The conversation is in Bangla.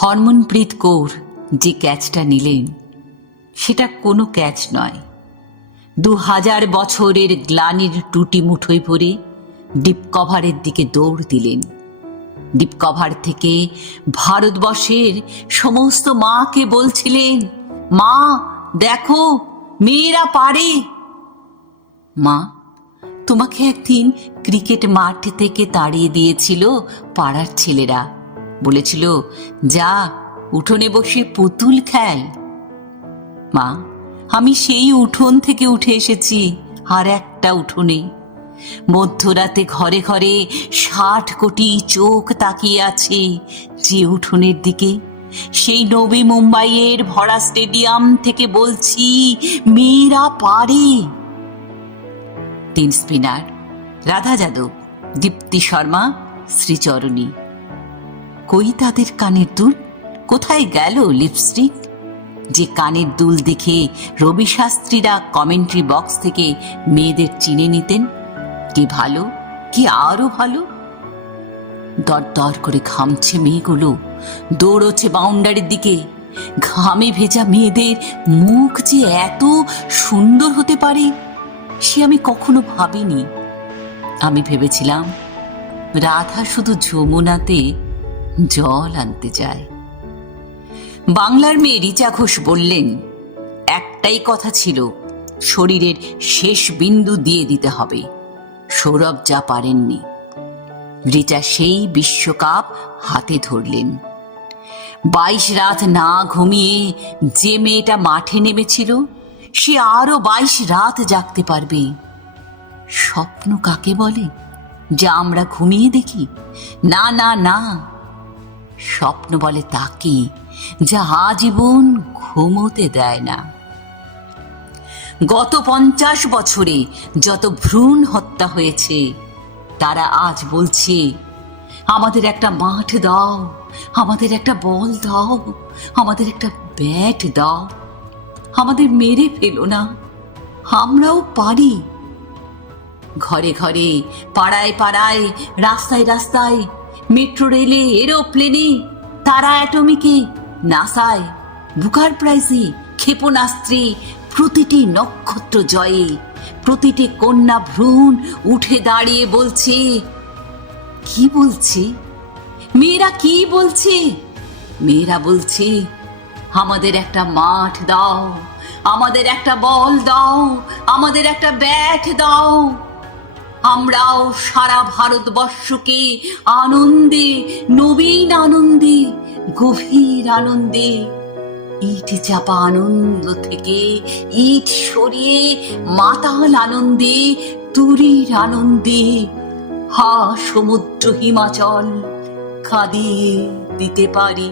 হরমনপ্রীত কৌর যে ক্যাচটা নিলেন সেটা কোনো ক্যাচ নয়। 2000 বছরের গ্লানির টুটি মুঠোয় পড়ে ডিপ কভারের দিকে দৌড় দিলেন। ডিপ কভার থেকে ভারতবর্ষের সমস্ত মাকে বলছিলেন, মা দেখো, মেয়েরা পারে। মা, তোমাকে একদিন ক্রিকেট মাঠ থেকে তাড়িয়ে দিয়েছিল পাড়ার ছেলেরা, বলেছিল যা উঠোনে বসে পুতুল খেল। মা, আমি সেই উঠোন থেকে উঠে এসেছি আর একটা উঠোনে। মধ্যরাতে ঘরে ঘরে 60 কোটি চোখ তাকিয়ে আছে যে উঠোনের দিকে। সেই নবী মুম্বাইয়ের ভরা স্টেডিয়াম থেকে বলছি, মেয়েরা পারে। 3 স্পিনার রাধা যাদব, দীপ্তি শর্মা, শ্রীচরণী। কই তাদের কানের দুল? কোথায় গেল লিপস্টিক? যে কানের দুল দেখে রবি শাস্ত্রীরা কমেন্ট্রি বক্স থেকে মেয়েদের চিনে নিতেন, কি ভালো, কি আরো ভালো। দর দর করে ঘামছে মেয়েগুলো, দৌড়চ্ছে বাউন্ডারির দিকে। ঘামে ভেজা মেয়েদের মুখ যে এত সুন্দর হতে পারে সে আমি কখনো ভাবিনি। আমি ভেবেছিলাম রাধা শুধু যমুনাতে জল আনতে যায়। বাংলার মেয়ে রিচা ঘোষ বললেন, একটাই কথা ছিল, শরীরের শেষ বিন্দু দিয়ে দিতে হবে। সৌরভ যা পারেননি। রিচা সেই বিশ্বকাপ হাতে ধরলেন। 22 রাত না ঘুমিয়ে যে মেয়েটা মাঠে নেমেছিল সে আরো 22 রাত জাগতে পারবে। স্বপ্ন কাকে বলে যা আমরা ঘুমিয়ে দেখি? না না না, স্বপ্ন বলে তাকে যা আজীবন ঘুমোতে দেয় না। গত 50 বছরে যত ভ্রূণ হত্যা হয়েছে তারা আজ বলছে, আমাদের একটা মাঠ দাও, আমাদের একটা বল দাও, আমাদের একটা ব্যাট দাও, আমাদের মেরে ফেলো না, আমরাও পারি। ঘরে ঘরে, পাড়ায় পাড়ায়, রাস্তায় রাস্তায়, মেট্রো রেলে, এরোপ্লেনে, তারা অ্যাটমিকে, নাসায়, বুকার প্রাইজে, ক্ষেপণাস্ত্রে, প্রতিটি নক্ষত্র জয়ে প্রতিটি কন্যা ভ্রূণ উঠে দাঁড়িয়ে বলছে। কি বলছে? মেয়েরা কি বলছে? মেয়েরা বলছে, আমাদের একটা মাঠ দাও, আমাদের একটা বল দাও, আমাদের একটা ব্যাট দাও। আমরাও সারা ভারতবর্ষকে আনন্দে, নবীন আনন্দে, গভীর আনন্দে, ইট চাপা আনন্দ থেকে ইট সরিয়ে মাতাল আনন্দে, তুরির আনন্দে, হা সমুদ্র হিমাচল কাঁদিয়ে দিতে পারি।